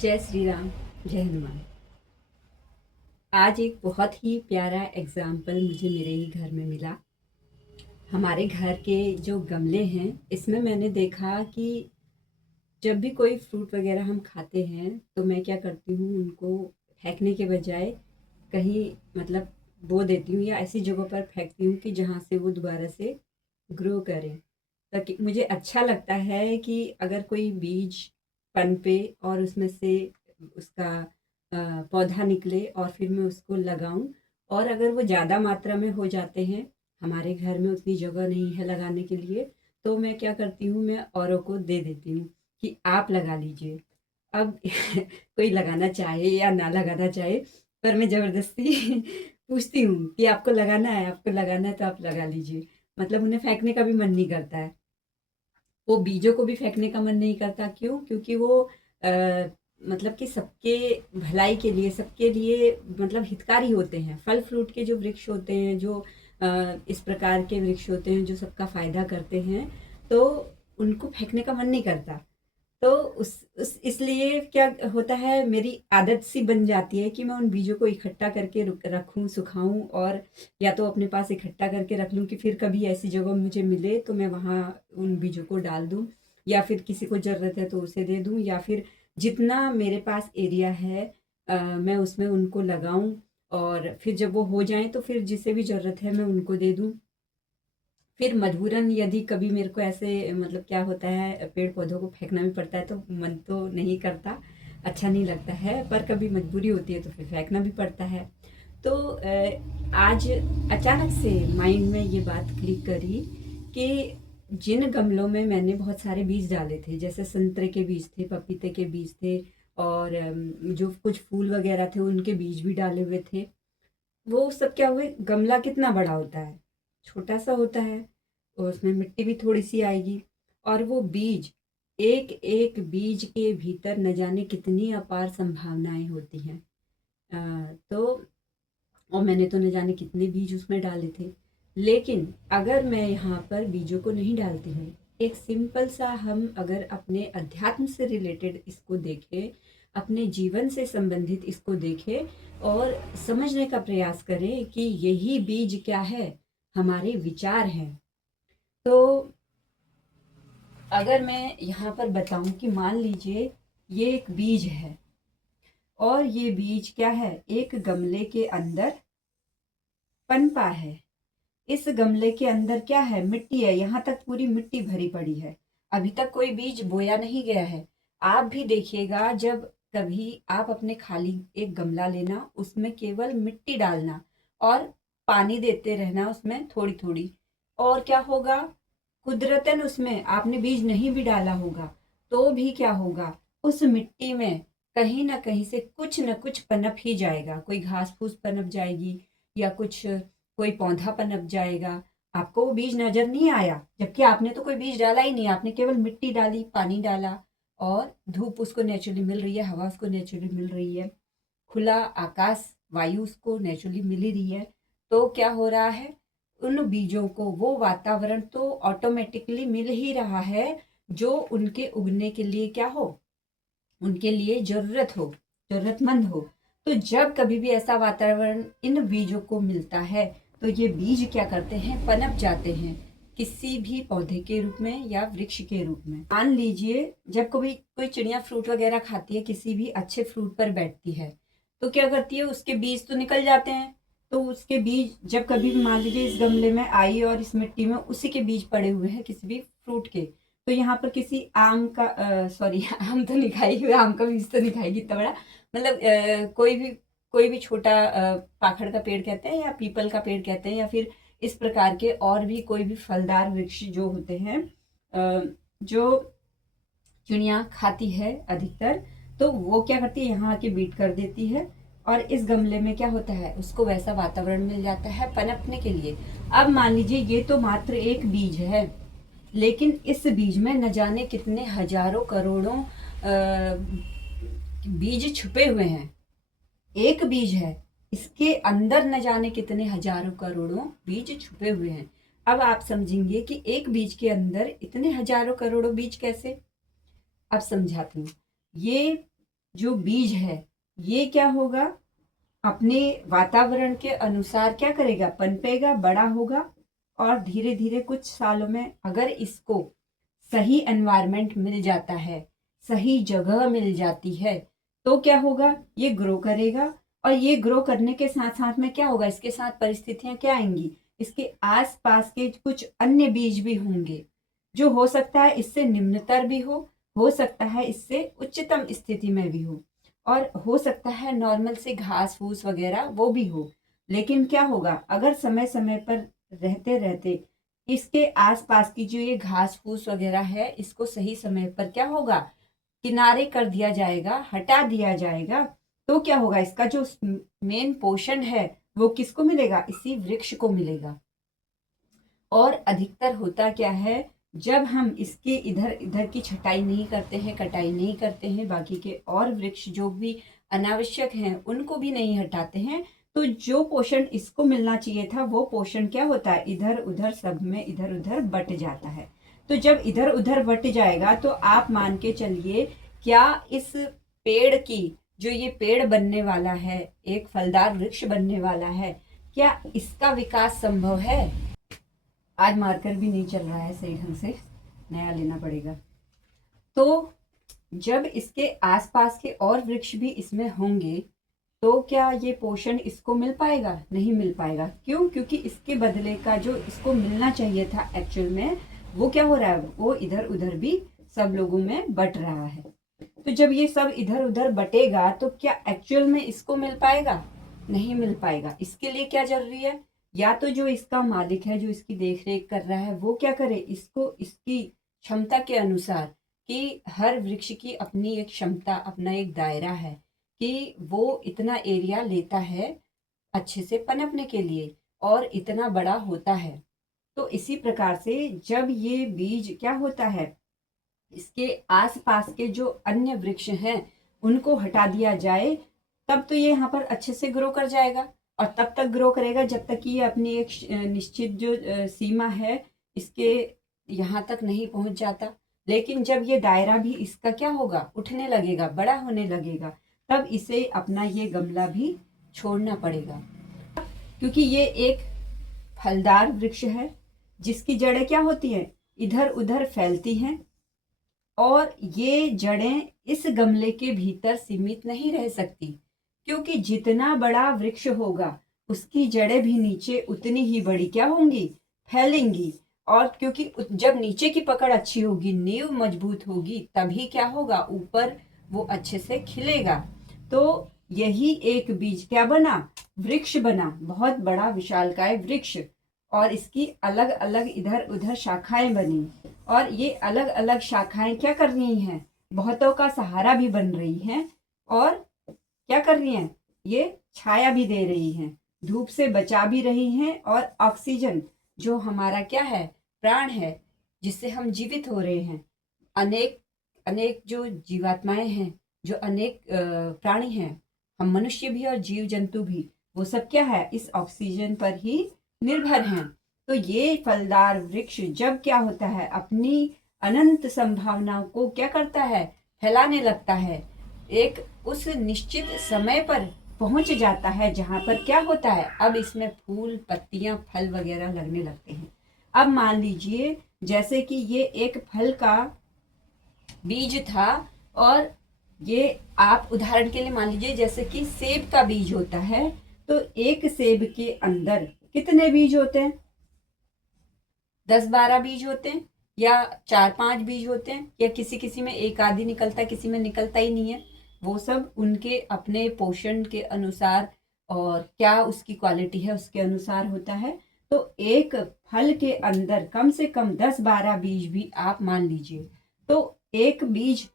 जय श्री राम, जय हनुमान। आज एक बहुत ही प्यारा एग्जाम्पल मुझे मेरे ही घर में मिला। हमारे घर के जो गमले हैं, इसमें मैंने देखा कि जब भी कोई फ्रूट वगैरह हम खाते हैं तो मैं क्या करती हूँ, उनको फेंकने के बजाय कहीं मतलब बो देती हूँ या ऐसी जगह पर फेंकती हूँ कि जहाँ से वो दोबारा से ग्रो करें। ताकि मुझे अच्छा लगता है कि अगर कोई बीज पनपे और उसमें से उसका पौधा निकले और फिर मैं उसको लगाऊं। और अगर वो ज़्यादा मात्रा में हो जाते हैं, हमारे घर में उतनी जगह नहीं है लगाने के लिए, तो मैं क्या करती हूँ, मैं औरों को दे देती हूँ कि आप लगा लीजिए। अब कोई लगाना चाहे या ना लगाना चाहे, पर मैं ज़बरदस्ती पूछती हूँ कि आपको लगाना है, आपको लगाना है तो आप लगा लीजिए। मतलब उन्हें फेंकने का भी मन नहीं करता है। वो बीजों को भी फेंकने का मन नहीं करता। क्यों? क्योंकि वो मतलब कि सबके भलाई के लिए, सबके लिए मतलब हितकारी होते हैं। फल फ्रूट के जो वृक्ष होते हैं, जो इस प्रकार के वृक्ष होते हैं जो सबका फायदा करते हैं, तो उनको फेंकने का मन नहीं करता। तो उस इसलिए क्या होता है, मेरी आदत सी बन जाती है कि मैं उन बीजों को इकट्ठा करके रखूं, सुखाऊं, और या तो अपने पास इकट्ठा करके रख लूं कि फिर कभी ऐसी जगह मुझे मिले तो मैं वहां उन बीजों को डाल दूं, या फिर किसी को जरूरत है तो उसे दे दूं, या फिर जितना मेरे पास एरिया है मैं उसमें उनको लगाऊं। और फिर जब वो हो जाएं तो फिर जिसे भी जरूरत है मैं उनको दे दूं। फिर मजबूरन यदि कभी मेरे को ऐसे मतलब क्या होता है, पेड़ पौधों को फेंकना भी पड़ता है तो मन तो नहीं करता, अच्छा नहीं लगता है, पर कभी मजबूरी होती है तो फिर फेंकना भी पड़ता है। तो आज अचानक से माइंड में ये बात क्लिक करी कि जिन गमलों में मैंने बहुत सारे बीज डाले थे, जैसे संतरे के बीज थे, पपीते के बीज थे, और जो कुछ फूल वगैरह थे उनके बीज भी डाले हुए थे, वो सब क्या हुए, गमला कितना बड़ा होता है, छोटा सा होता है, और उसमें मिट्टी भी थोड़ी सी आएगी। और वो बीज, एक एक बीज के भीतर न जाने कितनी अपार संभावनाएं होती हैं। तो और मैंने तो न जाने कितने बीज उसमें डाले थे। लेकिन अगर मैं यहाँ पर बीजों को नहीं डालती हूँ, एक सिंपल सा, हम अगर अपने अध्यात्म से रिलेटेड इसको देखें, अपने जीवन से संबंधित इसको देखें और समझने का प्रयास करें कि यही बीज क्या है, हमारे विचार हैं। तो अगर मैं यहाँ पर बताऊं कि मान लीजिए ये एक बीज है, और ये बीज क्या है, एक गमले के अंदर पनपा है। इस गमले के अंदर क्या है, मिट्टी है, यहाँ तक पूरी मिट्टी भरी पड़ी है, अभी तक कोई बीज बोया नहीं गया है। आप भी देखिएगा, जब कभी आप अपने खाली एक गमला लेना, उसमें केवल मिट्टी डालना और पानी देते रहना उसमें थोड़ी थोड़ी, और क्या होगा, कुदरतन उसमें आपने बीज नहीं भी डाला होगा तो भी क्या होगा, उस मिट्टी में कहीं ना कहीं से कुछ न कुछ पनप ही जाएगा। कोई घास फूस पनप जाएगी, या कुछ कोई पौधा पनप जाएगा। आपको वो बीज नजर नहीं आया, जबकि आपने तो कोई बीज डाला ही नहीं, आपने केवल मिट्टी डाली, पानी डाला, और धूप उसको नेचुरली मिल रही है, हवा उसको नेचुरली मिल रही है, खुला आकाश, वायु उसको नेचुरली मिल ही रही है। तो क्या हो रहा है, उन बीजों को वो वातावरण तो ऑटोमेटिकली मिल ही रहा है जो उनके उगने के लिए क्या हो, उनके लिए जरूरत हो, जरूरतमंद हो। तो जब कभी भी ऐसा वातावरण इन बीजों को मिलता है, तो ये बीज क्या करते हैं, पनप जाते हैं किसी भी पौधे के रूप में या वृक्ष के रूप में। मान लीजिए जब कभी कोई चिड़िया फ्रूट वगैरह खाती है, किसी भी अच्छे फ्रूट पर बैठती है, तो क्या करती है, उसके बीज तो निकल जाते हैं। तो उसके बीज जब कभी भी मान लीजिए इस गमले में आई और इस मिट्टी में उसी के बीज पड़े हुए हैं किसी भी फ्रूट के, तो यहाँ पर किसी आम का, सॉरी आम तो नहीं खाएगी, आम का बीज तो नहीं खाएगी इतना बड़ा, मतलब कोई भी छोटा पाखड़ का पेड़ कहते हैं या पीपल का पेड़ कहते हैं, या फिर इस प्रकार के और भी कोई भी फलदार वृक्ष जो होते हैं, जो चिड़िया खाती है अधिकतर, तो वो क्या करती है, यहाँ आके बीट कर देती है, और इस गमले में क्या होता है, उसको वैसा वातावरण मिल जाता है पनपने के लिए। अब मान लीजिए ये तो मात्र एक बीज है, लेकिन इस बीज में न जाने कितने हजारों करोड़ों बीज छुपे हुए हैं। एक बीज है, इसके अंदर न जाने कितने हजारों करोड़ों बीज छुपे हुए हैं। अब आप समझेंगे कि एक बीज के अंदर इतने हजारों करोड़ों बीज कैसे। अब समझाती हूँ। ये जो बीज है ये क्या होगा, अपने वातावरण के अनुसार क्या करेगा, पनपेगा, बड़ा होगा और धीरे धीरे कुछ सालों में अगर इसको सही एनवायरनमेंट मिल जाता है, सही जगह मिल जाती है, तो क्या होगा, ये ग्रो करेगा। और ये ग्रो करने के साथ साथ में क्या होगा, इसके साथ परिस्थितियां क्या आएंगी, इसके आसपास के कुछ अन्य बीज भी होंगे जो हो सकता है इससे निम्नतर भी हो सकता है इससे उच्चतम स्थिति में भी और हो सकता है नॉर्मल से घास फूस वगैरह वो भी हो। लेकिन क्या होगा, अगर समय समय पर रहते रहते इसके आसपास की जो ये घास फूस वगैरह है इसको सही समय पर क्या होगा, किनारे कर दिया जाएगा, हटा दिया जाएगा, तो क्या होगा, इसका जो मेन पोषण है वो किसको मिलेगा, इसी वृक्ष को मिलेगा। और अधिकतर होता क्या है, जब हम इसके इधर इधर की छटाई नहीं करते हैं, कटाई नहीं करते हैं, बाकी के और वृक्ष जो भी अनावश्यक हैं उनको भी नहीं हटाते हैं, तो जो पोषण इसको मिलना चाहिए था वो पोषण क्या होता है, इधर उधर सब में इधर उधर बट जाता है। तो जब इधर उधर बट जाएगा तो आप मान के चलिए, क्या इस पेड़ की, जो ये पेड़ बनने वाला है, एक फलदार वृक्ष बनने वाला है, क्या इसका विकास संभव है। आज मार्कर भी नहीं चल रहा है सही ढंग से, नया लेना पड़ेगा। तो जब इसके आसपास के और वृक्ष भी इसमें होंगे तो क्या ये पोषण इसको मिल पाएगा, नहीं मिल पाएगा। क्यों, क्योंकि इसके बदले का जो इसको मिलना चाहिए था एक्चुअल में वो क्या हो रहा है, वो इधर उधर भी सब लोगों में बट रहा है। तो जब ये सब इधर उधर बटेगा तो क्या एक्चुअल में इसको मिल पाएगा, नहीं मिल पाएगा। इसके लिए क्या जरूरी है, या तो जो इसका मालिक है, जो इसकी देख रेख कर रहा है, वो क्या करे, इसको इसकी क्षमता के अनुसार, कि हर वृक्ष की अपनी एक क्षमता, अपना एक दायरा है कि वो इतना एरिया लेता है अच्छे से पनपने के लिए और इतना बड़ा होता है। तो इसी प्रकार से जब ये बीज क्या होता है, इसके आसपास के जो अन्य वृक्ष हैं उनको हटा दिया जाए, तब तो ये यहाँ पर अच्छे से ग्रो कर जाएगा। और तब तक ग्रो करेगा जब तक कि ये अपनी एक निश्चित जो सीमा है इसके यहाँ तक नहीं पहुंच जाता। लेकिन जब ये दायरा भी इसका क्या होगा, उठने लगेगा, बड़ा होने लगेगा, तब इसे अपना ये गमला भी छोड़ना पड़ेगा। क्योंकि ये एक फलदार वृक्ष है जिसकी जड़ें क्या होती हैं, इधर उधर फैलती हैं और ये जड़ें इस गमले के भीतर सीमित नहीं रह सकती, क्योंकि जितना बड़ा वृक्ष होगा उसकी जड़ें भी नीचे उतनी ही बड़ी क्या होंगी, फैलेंगी। और क्योंकि जब नीचे की पकड़ अच्छी होगी, नींव मजबूत होगी, तभी क्या होगा, ऊपर वो अच्छे से खिलेगा। तो यही एक बीज क्या बना, वृक्ष बना, बहुत बड़ा विशालकाय वृक्ष। और इसकी अलग अलग इधर उधर शाखाएं बनी और ये अलग अलग शाखाएं क्या कर रही हैं, बहुतों का सहारा भी बन रही हैं और क्या कर रही हैं, ये छाया भी दे रही हैं, धूप से बचा भी रही हैं और ऑक्सीजन जो हमारा क्या है, प्राण है, जिससे हम जीवित हो रहे हैं। अनेक अनेक जो जीवात्माएं हैं, जो अनेक प्राणी हैं, हम मनुष्य भी और जीव जंतु भी, वो सब क्या है, इस ऑक्सीजन पर ही निर्भर हैं। तो ये फलदार वृक्ष जब क्या होता है, अपनी अनंत संभावनाओं को क्या करता है, फैलाने लगता है, एक उस निश्चित समय पर पहुंच जाता है जहां पर क्या होता है, अब इसमें फूल पत्तियां फल वगैरह लगने लगते हैं। अब मान लीजिए जैसे कि ये एक फल का बीज था और ये आप उदाहरण के लिए मान लीजिए जैसे कि सेब का बीज होता है, तो एक सेब के अंदर कितने बीज होते हैं, 10-12 बीज होते हैं या 4-5 बीज होते हैं, या किसी किसी में एक आधी निकलता है, किसी में निकलता ही नहीं है। वो सब उनके अपने पोषण के अनुसार और क्या उसकी क्वालिटी है उसके अनुसार होता है। तो एक फल के अंदर कम से कम 10-12 बीज भी आप मान लीजिए, तो एक बीज,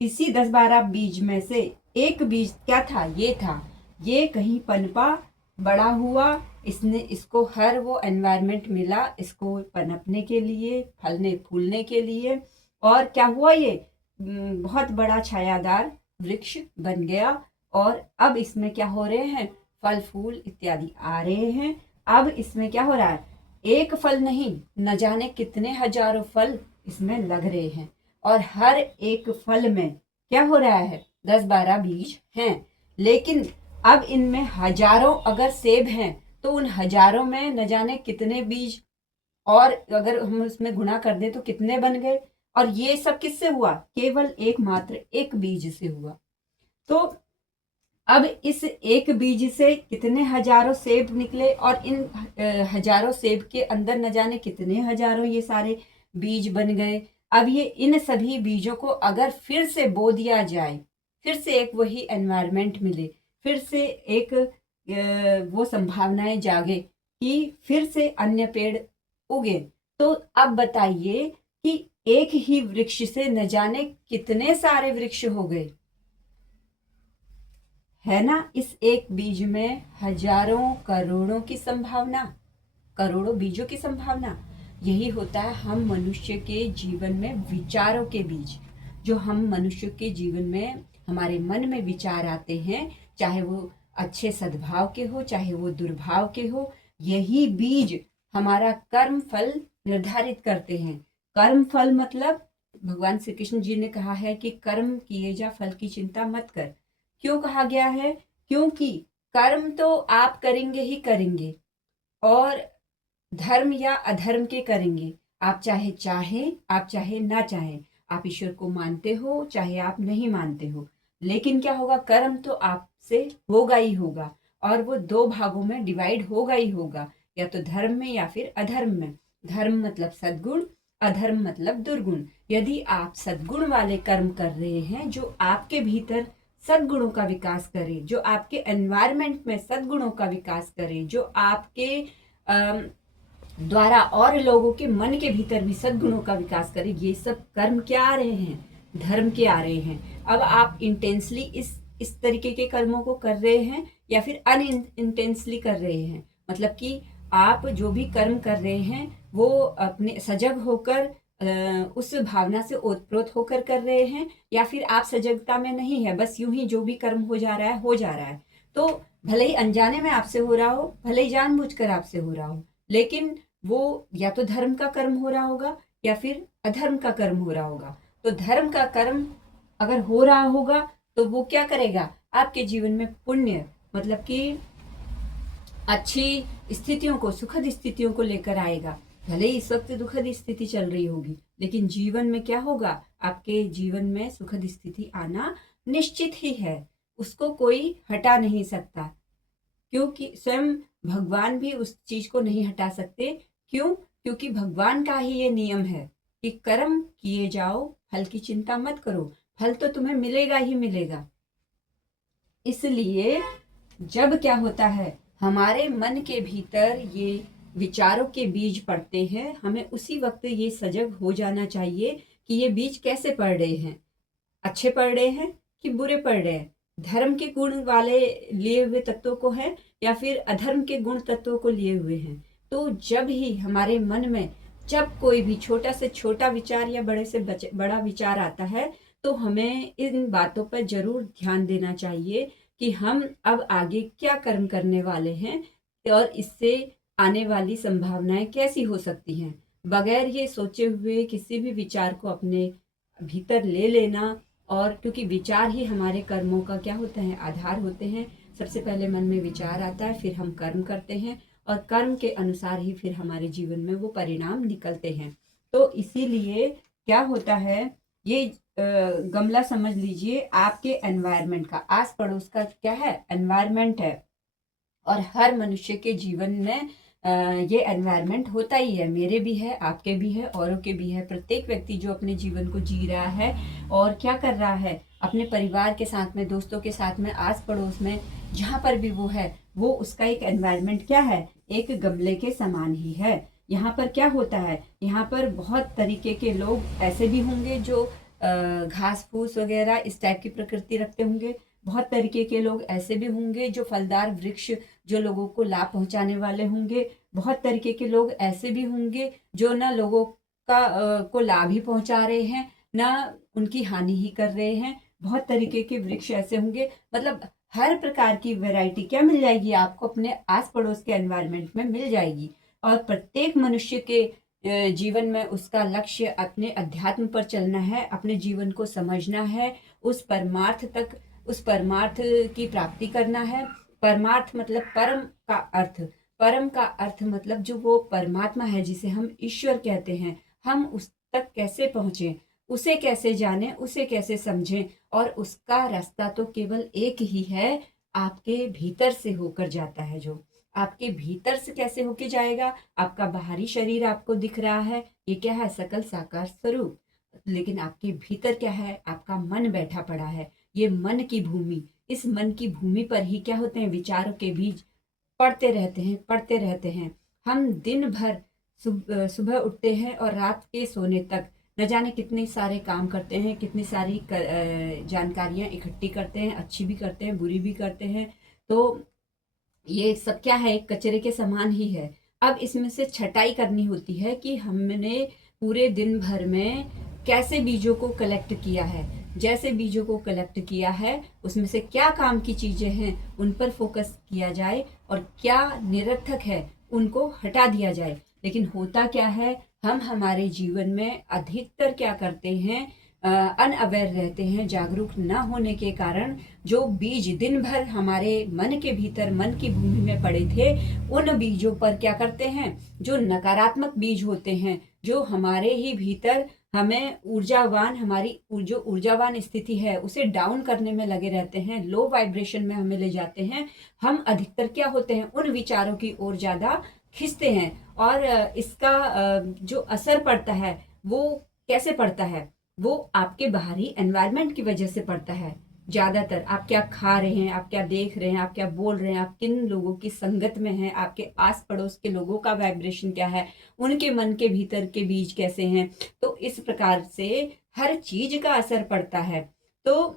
इसी 10-12 बीज में से एक बीज क्या था, ये था, ये कहीं पनपा, बड़ा हुआ, इसने इसको हर वो एनवायरनमेंट मिला इसको पनपने के लिए, फलने फूलने के लिए, और क्या हुआ, ये बहुत बड़ा छायादार वृक्ष बन गया। और अब इसमें क्या हो रहे हैं, फल फूल इत्यादि आ रहे हैं। अब इसमें क्या हो रहा है, एक फल नहीं, न जाने कितने हजारों फल इसमें लग रहे हैं और हर एक फल में क्या हो रहा है, 10-12 बीज हैं, लेकिन अब इनमें हजारों अगर सेब हैं तो उन हजारों में न जाने कितने बीज, और अगर हम उसमें गुणा कर दें तो कितने बन गए। और ये सब किससे हुआ? केवल एकमात्र एक बीज से हुआ। तो अब इस एक बीज से कितने हजारों सेब निकले, और इन हजारों सेब के अंदर न जाने कितने हजारों ये सारे बीज बन गए। अब ये इन सभी बीजों को अगर फिर से बो दिया जाए, फिर से एक वही एनवायरनमेंट मिले, फिर से एक वो संभावनाएं जागे कि फिर से अन्य पेड़ उगे, तो अब बताइए कि एक ही वृक्ष से न जाने कितने सारे वृक्ष हो गए, है ना। इस एक बीज में हजारों करोड़ों की संभावना, करोड़ों बीजों की संभावना। यही होता है हम मनुष्य के जीवन में विचारों के बीज, जो हम मनुष्य के जीवन में हमारे मन में विचार आते हैं, चाहे वो अच्छे सद्भाव के हो चाहे वो दुर्भाव के हो, यही बीज हमारा कर्म फल निर्धारित करते हैं। कर्म फल मतलब भगवान श्री कृष्ण जी ने कहा है कि कर्म किए जा, फल की चिंता मत कर। क्यों कहा गया है? क्योंकि कर्म तो आप करेंगे ही करेंगे, और धर्म या अधर्म के करेंगे। आप चाहे ना चाहे, आप ईश्वर को मानते हो चाहे आप नहीं मानते हो, लेकिन क्या होगा, कर्म तो आपसे होगा ही होगा, और वो दो भागों में डिवाइड होगा ही होगा, या तो धर्म में या फिर अधर्म में। धर्म मतलब सद्गुण, अधर्म मतलब दुर्गुण। यदि आप सद्गुण वाले कर्म कर रहे हैं जो आपके भीतर सद्गुणों का विकास करे, जो आपके एनवायरनमेंट में सद्गुणों का विकास करे, जो आपके द्वारा और लोगों के मन के भीतर भी सद्गुणों का विकास करे, ये सब कर्म क्या आ रहे हैं? धर्म के आ रहे हैं। अब आप इंटेंसली इस तरीके के कर्मों को कर रहे हैं या फिर अनइंटेंसली कर रहे हैं, मतलब कि आप जो भी कर्म कर रहे हैं वो अपने सजग होकर उस भावना से ओतप्रोत होकर कर रहे हैं, या फिर आप सजगता में नहीं है, बस यूं ही जो भी कर्म हो जा रहा है हो जा रहा है। तो भले ही अनजाने में आपसे हो रहा हो, भले ही जानबूझकर आपसे हो रहा हो, लेकिन वो या तो धर्म का कर्म हो रहा होगा या फिर अधर्म का कर्म हो रहा होगा। तो धर्म का कर्म अगर हो रहा होगा तो वो क्या करेगा? आपके जीवन में पुण्य, मतलब कि अच्छी स्थितियों को, सुखद स्थितियों को लेकर आएगा। भले ही इस वक्त दुखद स्थिति चल रही होगी, लेकिन जीवन में क्या होगा? आपके जीवन में सुखद स्थिति आना निश्चित ही है, उसको कोई हटा नहीं सकता, क्योंकि स्वयं भगवान भी उस चीज को नहीं हटा सकते। क्यों? क्योंकि भगवान का ही ये नियम है कि कर्म किए जाओ, फल की चिंता मत करो, फल तो तुम्हें मिलेगा ही मिलेगा। इसलिए जब क्या होता है, हमारे मन के भीतर ये विचारों के बीज पड़ते हैं, हमें उसी वक्त ये सजग हो जाना चाहिए कि ये बीज कैसे पड़ रहे हैं, अच्छे पड़ रहे हैं कि बुरे पड़ रहे हैं, धर्म के गुण वाले लिए हुए तत्वों को है या फिर अधर्म के गुण तत्वों को लिए हुए हैं। तो जब ही हमारे मन में जब कोई भी छोटा से छोटा विचार या बड़े से बड़ा विचार आता है, तो हमें इन बातों पर जरूर ध्यान देना चाहिए कि हम अब आगे क्या कर्म करने वाले हैं, और इससे आने वाली संभावनाएं कैसी हो सकती हैं। बगैर ये सोचे हुए किसी भी विचार को अपने भीतर ले लेना, और क्योंकि विचार ही हमारे कर्मों का क्या होता है? आधार होते हैं। सबसे पहले मन में विचार आता है, फिर हम कर्म करते हैं, और कर्म के अनुसार ही फिर हमारे जीवन में वो परिणाम निकलते हैं। तो इसीलिए क्या होता है, ये गमला समझ लीजिए आपके एनवायरनमेंट का, आस पड़ोस का क्या है? एनवायरनमेंट है। और हर मनुष्य के जीवन में ये एनवायरनमेंट होता ही है, मेरे भी है, आपके भी है, औरों के भी है। प्रत्येक व्यक्ति जो अपने जीवन को जी रहा है और क्या कर रहा है, अपने परिवार के साथ में, दोस्तों के साथ में, आस पड़ोस में, जहाँ पर भी वो है, वो उसका एक एनवायरनमेंट क्या है? एक गमले के समान ही है। यहाँ पर क्या होता है, यहाँ पर बहुत तरीके के लोग ऐसे भी होंगे जो घास फूस वगैरह इस टाइप की प्रकृति रखते होंगे। बहुत तरीके के लोग ऐसे भी होंगे जो फलदार वृक्ष, जो लोगों को लाभ पहुंचाने वाले होंगे। बहुत तरीके के लोग ऐसे भी होंगे जो ना लोगों का को लाभ ही पहुंचा रहे हैं, ना उनकी हानि ही कर रहे हैं। बहुत तरीके के वृक्ष ऐसे होंगे, मतलब हर प्रकार की वैरायटी क्या मिल जाएगी आपको? अपने आस पड़ोस के एनवायरनमेंट में मिल जाएगी। और प्रत्येक मनुष्य के जीवन में उसका लक्ष्य अपने अध्यात्म पर चलना है, अपने जीवन को समझना है उस परमार्थ तक, उस परमार्थ की प्राप्ति करना है। परमार्थ मतलब परम का अर्थ, परम का अर्थ मतलब जो वो परमात्मा है जिसे हम ईश्वर कहते हैं, हम उस तक कैसे पहुंचे, उसे कैसे जाने, उसे कैसे समझें। और उसका रास्ता तो केवल एक ही है, आपके भीतर से होकर जाता है। जो आपके भीतर से कैसे होके जाएगा? आपका बाहरी शरीर आपको दिख रहा है, ये क्या है? सकल साकार स्वरूप। लेकिन आपके भीतर क्या है? आपका मन बैठा पड़ा है, ये मन की भूमि। इस मन की भूमि पर ही क्या होते हैं? विचारों के बीज पढ़ते रहते हैं, पढ़ते रहते हैं। हम दिन भर सुबह उठते हैं और रात के सोने तक न जाने कितने सारे काम करते हैं, कितनी सारी जानकारियां इकट्ठी करते हैं, अच्छी भी करते हैं, बुरी भी करते हैं। तो ये सब क्या है? एक कचरे के समान ही है। अब इसमें से छटाई करनी होती है कि हमने पूरे दिन भर में कैसे बीजों को कलेक्ट किया है, जैसे बीजों को कलेक्ट किया है उसमें से क्या काम की चीजें हैं उन पर फोकस किया जाए, और क्या निरर्थक है उनको हटा दिया जाए। लेकिन होता क्या है, हम हमारे जीवन में अधिकतर क्या करते हैं? अनअवेयर रहते हैं, जागरूक न होने के कारण जो बीज दिन भर हमारे मन के भीतर, मन की भूमि में पड़े थे, उन बीजों पर क्या करते हैं? जो नकारात्मक बीज होते हैं, जो हमारे ही भीतर हमें ऊर्जावान, हमारी जो ऊर्जावान स्थिति है उसे डाउन करने में लगे रहते हैं, लो वाइब्रेशन में हमें ले जाते हैं। हम अधिकतर क्या होते हैं? उन विचारों की ओर ज्यादा खींचते हैं। और इसका जो असर पड़ता है वो कैसे पड़ता है? वो आपके बाहरी एनवायरनमेंट की वजह से पड़ता है। ज्यादातर आप क्या खा रहे हैं, आप क्या देख रहे हैं, आप क्या बोल रहे हैं, आप किन लोगों की संगत में हैं, आपके आस पड़ोस के लोगों का वाइब्रेशन क्या है, उनके मन के भीतर के बीज कैसे हैं। तो इस प्रकार से हर चीज का असर पड़ता है। तो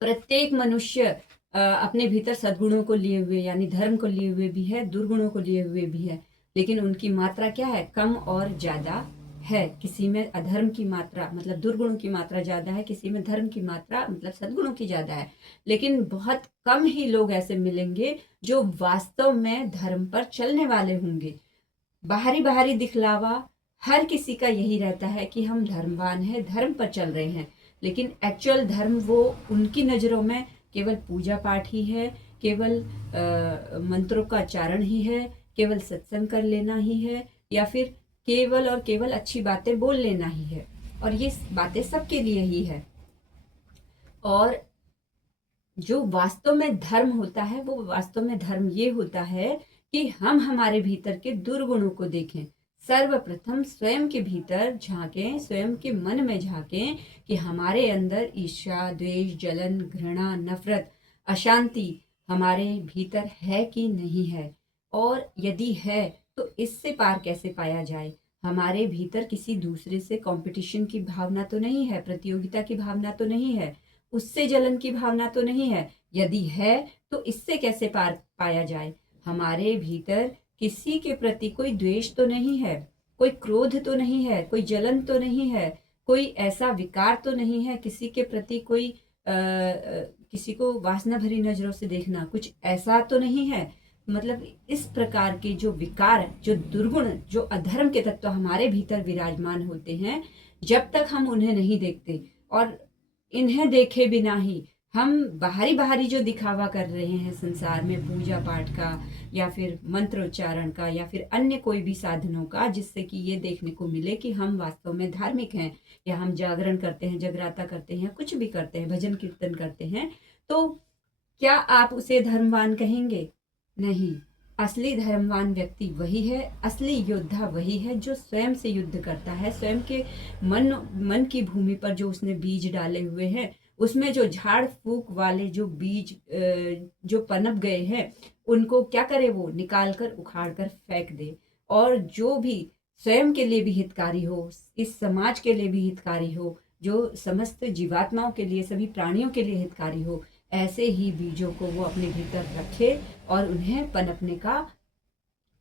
प्रत्येक मनुष्य अपने भीतर सद्गुणों को लिए हुए, यानी धर्म को लिए हुए भी है, दुर्गुणों को लिए हुए भी है। लेकिन उनकी मात्रा क्या है? कम और ज्यादा है। किसी में अधर्म की मात्रा मतलब दुर्गुणों की मात्रा ज्यादा है, किसी में धर्म की मात्रा मतलब सद्गुणों की ज्यादा है। लेकिन बहुत कम ही लोग ऐसे मिलेंगे जो वास्तव में धर्म पर चलने वाले होंगे। बाहरी बाहरी दिखलावा हर किसी का यही रहता है कि हम धर्मवान हैं, धर्म पर चल रहे हैं। लेकिन एक्चुअल धर्म वो उनकी नजरों में केवल पूजा पाठ ही है, केवल मंत्रों का उच्चारण ही है, केवल सत्संग कर लेना ही है, या फिर केवल और केवल अच्छी बातें बोल लेना ही है। और ये बातें सबके लिए ही है। और जो वास्तव में धर्म होता है, वो वास्तव में धर्म ये होता है कि हम हमारे भीतर के दुर्गुणों को देखें। सर्वप्रथम स्वयं के भीतर झांकें, स्वयं के मन में झांकें कि हमारे अंदर ईर्ष्या, द्वेष, जलन, घृणा, नफरत, अशांति हमारे भीतर है कि नहीं है। और यदि है तो इससे पार कैसे पाया जाए? हमारे भीतर किसी दूसरे से कंपटीशन की भावना तो नहीं है, प्रतियोगिता की भावना तो नहीं है, उससे जलन की भावना तो नहीं है। यदि है तो इससे कैसे पार पाया जाए? हमारे भीतर किसी के प्रति कोई द्वेष तो नहीं है, कोई क्रोध तो नहीं है, कोई जलन तो नहीं है, कोई ऐसा विकार तो नहीं है, किसी के प्रति कोई किसी को वासना भरी नजरों से देखना, कुछ ऐसा तो नहीं है। मतलब इस प्रकार के जो विकार, जो दुर्गुण, जो अधर्म के तत्व हमारे भीतर विराजमान होते हैं, जब तक हम उन्हें नहीं देखते, और इन्हें देखे बिना ही हम बाहरी बाहरी जो दिखावा कर रहे हैं संसार में, पूजा पाठ का या फिर मंत्रोच्चारण का या फिर अन्य कोई भी साधनों का, जिससे कि ये देखने को मिले कि हम वास्तव में धार्मिक हैं, या हम जागरण करते हैं, जगराता करते हैं, कुछ भी करते हैं, भजन कीर्तन करते हैं, तो क्या आप उसे धर्मवान कहेंगे? नहीं। असली धर्मवान व्यक्ति वही है, असली योद्धा वही है जो स्वयं से युद्ध करता है, स्वयं के मन की भूमि पर जो उसने बीज डाले हुए हैं, उसमें जो झाड़ फूक वाले जो बीज जो पनप गए हैं, उनको क्या करे? वो निकाल कर, उखाड़ कर फेंक दे। और जो भी स्वयं के लिए भी हितकारी हो, इस समाज के लिए भी हितकारी हो, जो समस्त जीवात्माओं के लिए, सभी प्राणियों के लिए हितकारी हो, ऐसे ही बीजों को वो अपने भीतर रखे और उन्हें पनपने का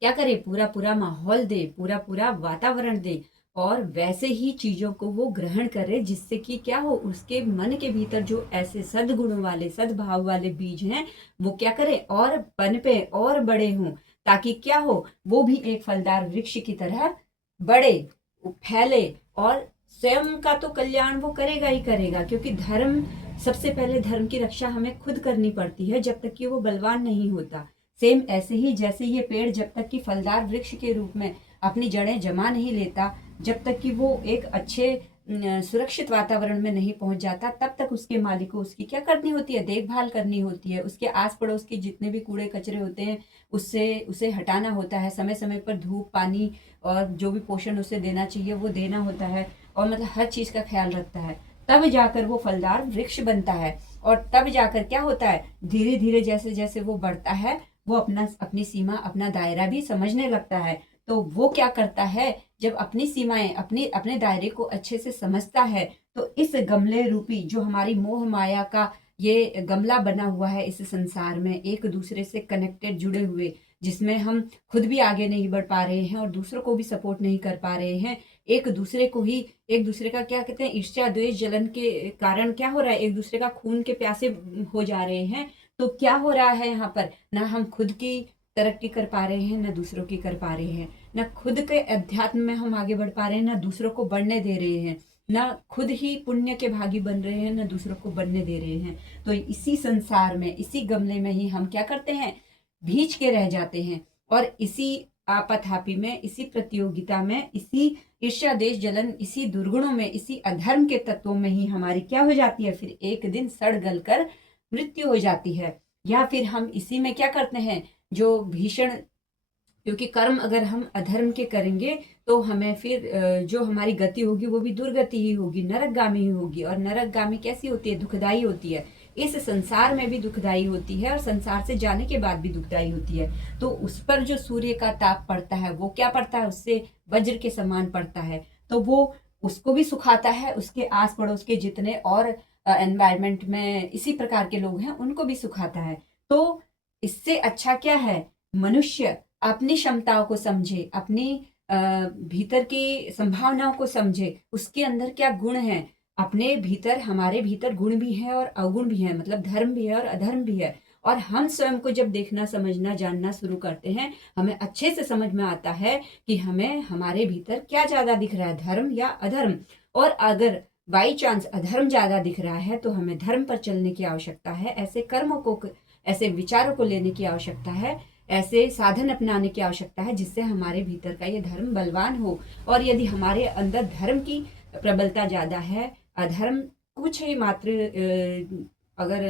क्या करे? पूरा पूरा माहौल दे, पूरा पूरा वातावरण दे, और वैसे ही चीजों को वो ग्रहण करे, जिससे कि क्या हो? उसके मन के भीतर जो ऐसे सद्गुणों वाले, सद्भाव वाले बीज हैं, वो क्या करे? और पनपे और बड़े हों, ताकि क्या हो? वो भी एक फलदार वृक्ष की तरह बढ़े, फैले, और स्वयं का तो कल्याण वो करेगा ही करेगा, क्योंकि धर्म सबसे पहले धर्म की रक्षा हमें खुद करनी पड़ती है जब तक कि वो बलवान नहीं होता। सेम ऐसे ही जैसे ये पेड़ जब तक कि फलदार वृक्ष के रूप में अपनी जड़ें जमा नहीं लेता, जब तक कि वो एक अच्छे सुरक्षित वातावरण में नहीं पहुंच जाता, तब तक उसके मालिक को उसकी क्या करनी होती है, देखभाल करनी होती है। उसके आस पड़ोस के जितने भी कूड़े कचरे होते हैं उससे उसे हटाना होता है, समय समय पर धूप पानी और जो भी पोषण उसे देना चाहिए वो देना होता है, और मतलब हर चीज का ख्याल रखता है। तब जाकर वो फलदार वृक्ष बनता है, और तब जाकर क्या होता है, धीरे धीरे जैसे जैसे वो बढ़ता है वो अपनी सीमा अपना दायरा भी समझने लगता है। तो वो क्या करता है, जब अपनी सीमाएं अपने दायरे को अच्छे से समझता है, तो इस गमले रूपी जो हमारी मोह माया का ये गमला बना हुआ है इस संसार में, एक दूसरे से कनेक्टेड जुड़े हुए, जिसमें हम खुद भी आगे नहीं बढ़ पा रहे हैं और दूसरों को भी सपोर्ट नहीं कर पा रहे हैं, एक दूसरे को ही, एक दूसरे का क्या कहते हैं, ईर्ष्या द्वेष जलन के कारण क्या हो रहा है, एक दूसरे का खून के प्यासे हो जा रहे हैं। तो क्या हो रहा है यहाँ पर, ना हम खुद की तरक्की कर पा रहे हैं, ना दूसरों की कर पा रहे हैं, ना खुद के अध्यात्म में हम आगे बढ़ पा रहे हैं, ना दूसरों को बढ़ने दे रहे हैं, ना खुद ही पुण्य के भागी बन रहे हैं, ना दूसरों को बनने दे रहे हैं। तो इसी संसार में, इसी गमले में ही हम क्या करते हैं, भीज के रह जाते हैं, और इसी आपाधापी में, इसी प्रतियोगिता में, इसी ईर्ष्या देश जलन, इसी दुर्गुणों में, इसी अधर्म के तत्वों में ही हमारी क्या हो जाती है, फिर एक दिन सड़ गल कर मृत्यु हो जाती है। या फिर हम इसी में क्या करते हैं, जो भीषण, क्योंकि कर्म अगर हम अधर्म के करेंगे तो हमें फिर जो हमारी गति होगी वो भी दुर्गति ही होगी, नरकगामी ही होगी। और नरकगामी कैसी होती है, दुखदाई होती है, इस संसार में भी दुखदाई होती है और संसार से जाने के बाद भी दुखदाई होती है। तो उस पर जो सूर्य का ताप पड़ता है वो क्या पड़ता है, उससे वज्र के समान पड़ता है, तो वो उसको भी सुखाता है, उसके आस पड़ोस के जितने और एनवायरमेंट में इसी प्रकार के लोग हैं उनको भी सुखाता है। तो इससे अच्छा क्या है, मनुष्य अपनी क्षमताओं को समझे, अपनी भीतर की संभावनाओं को समझे, उसके अंदर क्या गुण है, अपने भीतर, हमारे भीतर गुण भी है और अवगुण भी है, मतलब धर्म भी है और अधर्म भी है। और हम स्वयं को जब देखना समझना जानना शुरू करते हैं, हमें अच्छे से समझ में आता है कि हमें हमारे भीतर क्या ज्यादा दिख रहा है, धर्म या अधर्म। और अगर बाई चांस अधर्म ज्यादा दिख रहा है तो हमें धर्म पर चलने की आवश्यकता है, ऐसे कर्मों को, ऐसे विचारों को लेने की आवश्यकता है, ऐसे साधन अपनाने की आवश्यकता है जिससे हमारे भीतर का ये धर्म बलवान हो। और यदि हमारे अंदर धर्म की प्रबलता ज्यादा है, अधर्म कुछ ही मात्र अगर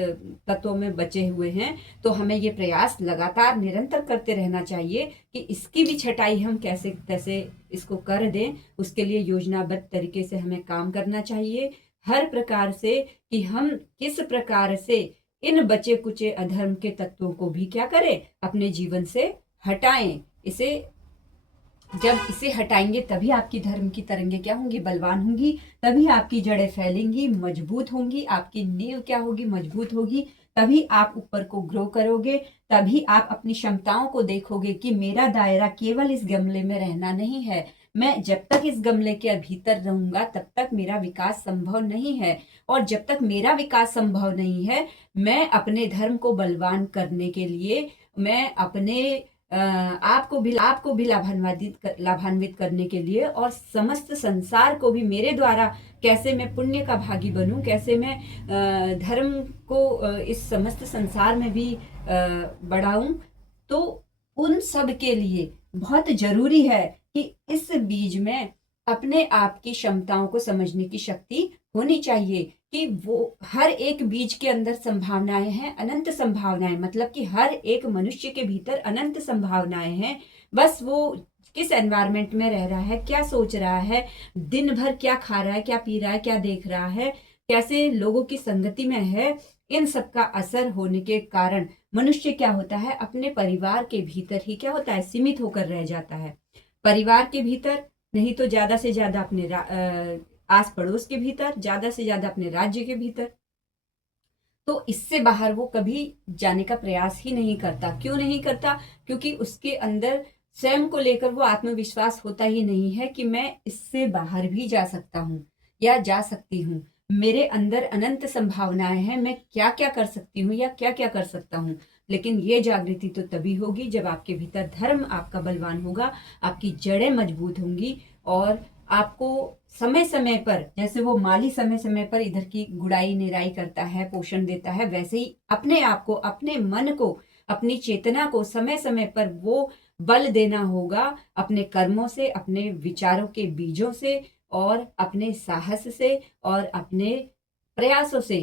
तत्वों में बचे हुए हैं, तो हमें ये प्रयास लगातार निरंतर करते रहना चाहिए कि इसकी भी छटाई हम कैसे कैसे इसको कर दें। उसके लिए योजनाबद्ध तरीके से हमें काम करना चाहिए, हर प्रकार से, कि हम किस प्रकार से इन बचे कुचे अधर्म के तत्वों को भी क्या करें, अपने जीवन से हटाएं। जब इसे हटाएंगे तभी आपकी धर्म की तरंगे क्या होंगी, बलवान होंगी, तभी आपकी जड़ें फैलेंगी, मजबूत होंगी, आपकी नींव क्या होगी, मजबूत होगी, तभी आप ऊपर को ग्रो करोगे, तभी आप अपनी क्षमताओं को देखोगे कि मेरा दायरा केवल इस गमले में रहना नहीं है, मैं जब तक इस गमले के भीतर रहूंगा तब तक मेरा विकास संभव नहीं है, और जब तक मेरा विकास संभव नहीं है, मैं अपने धर्म को बलवान करने के लिए, मैं अपने आपको भी लाभान्वित करने के लिए, और समस्त संसार को भी मेरे द्वारा कैसे मैं पुण्य का भागी बनूं, कैसे मैं धर्म को इस समस्त संसार में भी बढ़ाऊं, तो उन सब के लिए बहुत जरूरी है कि इस बीज में अपने आप की क्षमताओं को समझने की शक्ति होनी चाहिए, कि वो हर एक बीज के अंदर संभावनाएं हैं, अनंत संभावनाएं, मतलब कि हर एक मनुष्य के भीतर अनंत संभावनाएं हैं। बस वो किस एनवायरनमेंट में रह रहा है, क्या सोच रहा है, दिन भर क्या खा रहा है, क्या पी रहा है, क्या देख रहा है, कैसे लोगों की संगति में है, इन सब का असर होने के कारण मनुष्य क्या होता है, अपने परिवार के भीतर ही क्या होता है, सीमित होकर रह जाता है। परिवार के भीतर नहीं तो ज्यादा से ज्यादा अपने आस पड़ोस के भीतर, ज्यादा से ज्यादा अपने राज्य के भीतर। तो इससे बाहर वो कभी जाने का प्रयास ही नहीं करता। क्यों नहीं करता? क्योंकि उसके अंदर स्वयं को लेकर वो आत्मविश्वास होता ही नहीं है कि मैं इससे बाहर भी जा सकता हूँ या जा सकती हूँ, मेरे अंदर अनंत संभावनाएं हैं, मैं क्या क्या कर सकती हूँ या क्या क्या कर सकता हूँ। लेकिन ये जागृति तो तभी होगी जब आपके भीतर धर्म आपका बलवान होगा, आपकी जड़ें मजबूत होंगी, और आपको समय समय पर, जैसे वो माली समय समय पर इधर की गुड़ाई निराई करता है, पोषण देता है, वैसे ही अपने आप को, अपने मन को, अपनी चेतना को समय समय पर वो बल देना होगा, अपने कर्मों से, अपने विचारों के बीजों से, और अपने साहस से, और अपने प्रयासों से।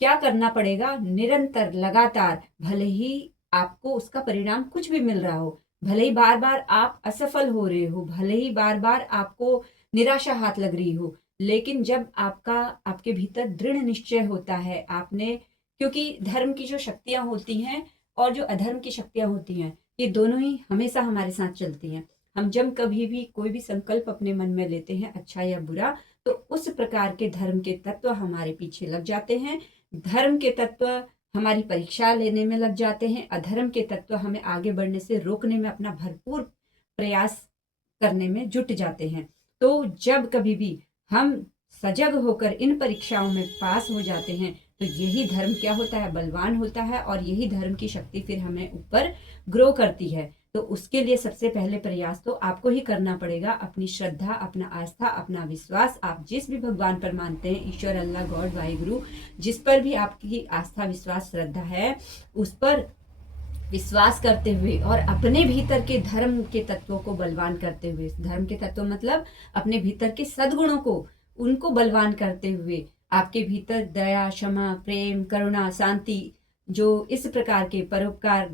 क्या करना पड़ेगा? निरंतर, लगातार, भले ही आपको उसका परिणाम कुछ भी मिल रहा हो, भले ही बार बार आप असफल हो रहे हो, भले ही बार बार आपको निराशा हाथ लग रही हो, लेकिन जब आपके भीतर दृढ़ निश्चय होता है, आपने, क्योंकि धर्म की जो शक्तियां होती हैं और जो अधर्म की शक्तियां होती हैं, ये दोनों ही हमेशा हमारे साथ चलती हैं। हम जब कभी भी कोई भी संकल्प अपने मन में लेते हैं, अच्छा या बुरा, तो उस प्रकार के धर्म के तत्व हमारे पीछे लग जाते हैं। धर्म के तत्व हमारी परीक्षा लेने में लग जाते हैं, अधर्म के तत्व हमें आगे बढ़ने से रोकने में अपना भरपूर प्रयास करने में जुट जाते हैं। तो जब कभी भी हम सजग होकर इन परीक्षाओं में पास हो जाते हैं, तो यही धर्म क्या होता है? बलवान होता है, और यही धर्म की शक्ति फिर हमें ऊपर ग्रो करती है। तो उसके लिए सबसे पहले प्रयास तो आपको ही करना पड़ेगा। अपनी श्रद्धा, अपना आस्था, अपना विश्वास, आप जिस भी भगवान पर मानते हैं, ईश्वर, अल्लाह, गॉड, वाहिगुरु, जिस पर भी आपकी आस्था, विश्वास, श्रद्धा है, उस पर विश्वास करते हुए और अपने भीतर के धर्म के तत्वों को बलवान करते हुए, धर्म के तत्व मतलब अपने भीतर के सद्गुणों को, उनको बलवान करते हुए, आपके भीतर दया, क्षमा, प्रेम, करुणा, शांति, जो इस प्रकार के परोपकार,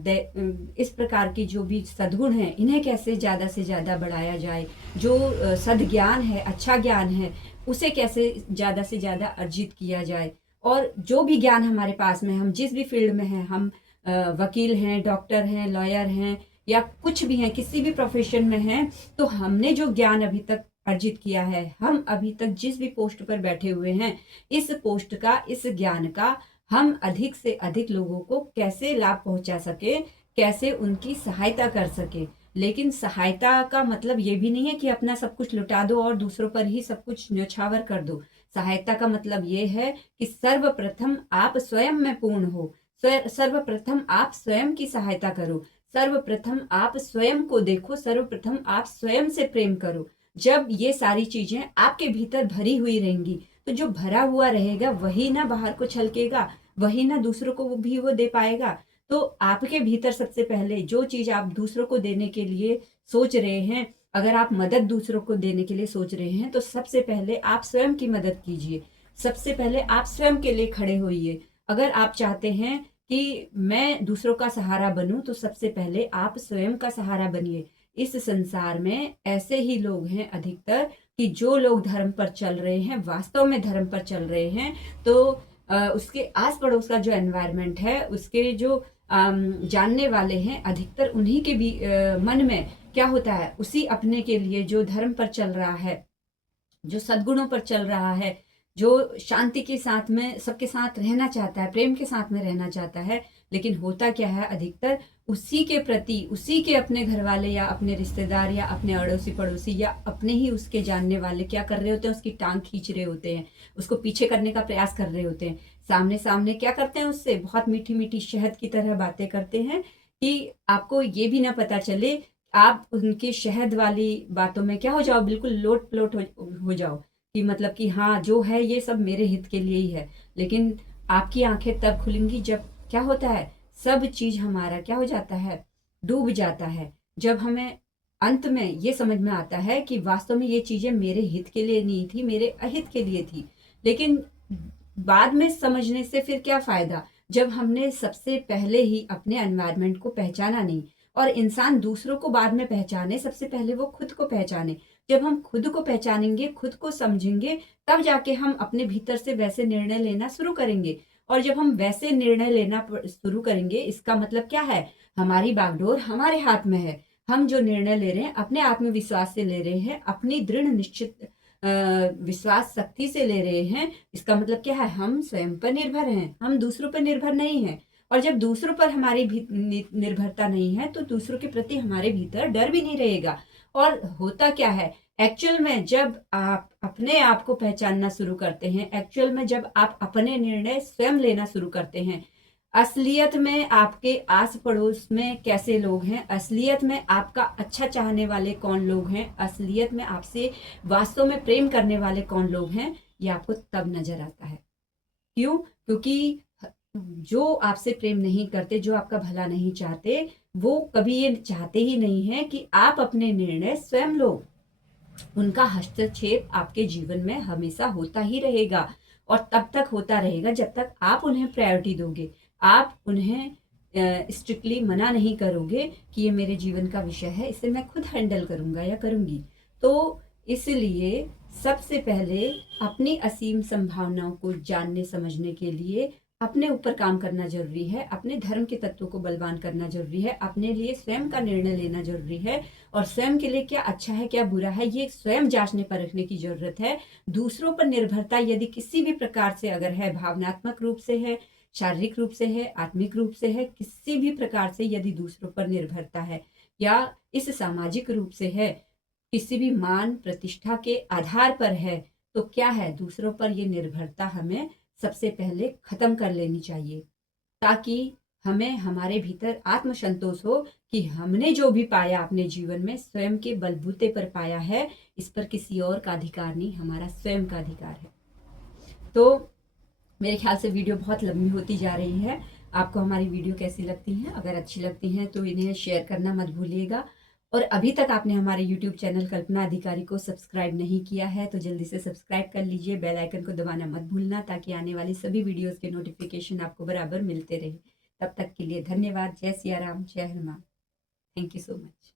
इस प्रकार की जो भी सद्गुण हैं, इन्हें कैसे ज्यादा से ज्यादा बढ़ाया जाए, जो सद्ज्ञान है, अच्छा ज्ञान है, उसे कैसे ज्यादा से ज्यादा अर्जित किया जाए, और जो भी ज्ञान हमारे पास में, हम जिस भी फील्ड में हैं, हम वकील हैं, डॉक्टर हैं, लॉयर हैं, या कुछ भी हैं, किसी भी प्रोफेशन में हैं, तो हमने जो ज्ञान अभी तक अर्जित किया है, हम अभी तक जिस भी पोस्ट पर बैठे हुए हैं, इस पोस्ट का, इस ज्ञान का हम अधिक से अधिक लोगों को कैसे लाभ पहुंचा सके, कैसे उनकी सहायता कर सके। लेकिन सहायता का मतलब ये भी नहीं है कि अपना सब कुछ लुटा दो और दूसरों पर ही सब कुछ न्यौछावर कर दो। सहायता का मतलब ये है कि सर्वप्रथम आप स्वयं में पूर्ण हो, सर्वप्रथम आप स्वयं की सहायता करो, सर्वप्रथम आप स्वयं को देखो, सर्वप्रथम आप स्वयं से प्रेम करो। जब ये सारी चीजें आपके भीतर भरी हुई रहेंगी, तो जो भरा हुआ रहेगा वही ना बाहर को छलकेगा, वही ना दूसरों को भी वो दे पाएगा। तो आपके भीतर सबसे पहले जो चीज आप दूसरों को देने के लिए सोच रहे हैं, अगर आप मदद दूसरों को देने के लिए सोच रहे हैं, तो सबसे पहले आप स्वयं की मदद कीजिए, सबसे पहले आप स्वयं के लिए खड़े होइए। अगर आप चाहते हैं कि मैं दूसरों का सहारा बनूं, तो सबसे पहले आप स्वयं का सहारा बनिए। इस संसार में ऐसे ही लोग हैं अधिकतर, कि जो लोग धर्म पर चल रहे हैं, वास्तव में धर्म पर चल रहे हैं, तो उसके आस पड़ोस का जो एनवायरनमेंट है, उसके जो जानने वाले हैं, अधिकतर उन्हीं के भी मन में क्या होता है, उसी अपने के लिए जो धर्म पर चल रहा है, जो सद्गुणों पर चल रहा है, जो शांति के साथ में सबके साथ रहना चाहता है, प्रेम के साथ में रहना चाहता है, लेकिन होता क्या है, अधिकतर उसी के प्रति, उसी के अपने घर वाले या अपने रिश्तेदार या अपने अड़ोसी पड़ोसी या अपने ही उसके जानने वाले क्या कर रहे होते हैं, उसकी टांग खींच रहे होते हैं, उसको पीछे करने का प्रयास कर रहे होते हैं। सामने सामने क्या करते हैं, उससे बहुत मीठी मीठी शहद की तरह बातें करते हैं, कि आपको ये भी ना पता चले, आप उनकी शहद वाली बातों में क्या हो जाओ, बिल्कुल लोट पोट हो जाओ, कि मतलब कि हाँ, जो है ये सब मेरे हित के लिए ही है। लेकिन आपकी आंखें तब खुलेंगी जब क्या होता है, सब चीज हमारा क्या हो जाता है, डूब जाता है। जब हमें अंत में ये समझ में आता है कि वास्तव में ये चीजें मेरे हित के लिए नहीं थी, मेरे अहित के लिए थी। लेकिन बाद में समझने से फिर क्या फायदा, जब हमने सबसे पहले ही अपने एनवायरनमेंट को पहचाना नहीं। और इंसान दूसरों को बाद में पहचाने, सबसे पहले वो खुद को पहचाने। जब हम खुद को पहचानेंगे, खुद को समझेंगे, तब जाके हम अपने भीतर से वैसे निर्णय लेना शुरू करेंगे। और जब हम वैसे निर्णय लेना शुरू करेंगे, इसका मतलब क्या है, हमारी बागडोर हमारे हाथ में है। हम जो निर्णय ले रहे हैं, अपने आत्मविश्वास से ले रहे हैं, अपनी दृढ़ निश्चित विश्वास शक्ति से ले रहे हैं। इसका मतलब क्या है, हम स्वयं पर निर्भर हैं, हम दूसरों पर निर्भर नहीं हैं। और जब दूसरों पर हमारी निर्भरता नहीं है, तो दूसरों के प्रति हमारे भीतर डर भी नहीं रहेगा। और होता क्या है, एक्चुअल में जब आप अपने आप को पहचानना शुरू करते हैं, एक्चुअल में जब आप अपने निर्णय स्वयं लेना शुरू करते हैं, असलियत में आपके आस पड़ोस में कैसे लोग हैं, असलियत में आपका अच्छा चाहने वाले कौन लोग हैं, असलियत में आपसे वास्तव में प्रेम करने वाले कौन लोग हैं, ये आपको तब नजर आता है। क्यों? क्योंकि जो आपसे प्रेम नहीं करते, जो आपका भला नहीं चाहते, वो कभी ये चाहते ही नहीं है कि आप अपने निर्णय स्वयं लो। उनका हस्तक्षेप आपके जीवन में हमेशा होता ही रहेगा, और तब तक होता रहेगा जब तक आप उन्हें प्रायोरिटी दोगे। आप उन्हें स्ट्रिक्टली मना नहीं करोगे कि ये मेरे जीवन का विषय है, इसे मैं खुद हैंडल करूंगा या करूंगी। तो इसलिए सबसे पहले अपनी असीम संभावनाओं को जानने समझने के लिए अपने ऊपर काम करना जरूरी है, अपने धर्म के तत्वों को बलवान करना जरूरी है, अपने लिए स्वयं का निर्णय लेना जरूरी है, और स्वयं के लिए क्या अच्छा है क्या बुरा है ये स्वयं जांचने परखने की जरूरत है। दूसरों पर निर्भरता यदि किसी भी प्रकार से अगर है, भावनात्मक रूप से है, शारीरिक रूप से है, आत्मिक रूप से है, किसी भी प्रकार से यदि दूसरों पर निर्भरता है, या इस सामाजिक रूप से है, किसी भी मान प्रतिष्ठा के आधार पर है, तो क्या है, दूसरों पर ये निर्भरता हमें सबसे पहले खत्म कर लेनी चाहिए, ताकि हमें हमारे भीतर आत्मसंतोष हो कि हमने जो भी पाया अपने जीवन में स्वयं के बलबूते पर पाया है, इस पर किसी और का अधिकार नहीं, हमारा स्वयं का अधिकार है। तो मेरे ख्याल से वीडियो बहुत लंबी होती जा रही है। आपको हमारी वीडियो कैसी लगती हैं? अगर अच्छी लगती हैं तो इन्हें शेयर करना मत भूलिएगा, और अभी तक आपने हमारे यूट्यूब चैनल कल्पना अधिकारी को सब्सक्राइब नहीं किया है तो जल्दी से सब्सक्राइब कर लीजिए, बेल आइकन को दबाना मत भूलना, ताकि आने वाली सभी वीडियोस के नोटिफिकेशन आपको बराबर मिलते रहे। तब तक के लिए धन्यवाद। जय सिया राम, जय Hanuman. Thank you so much.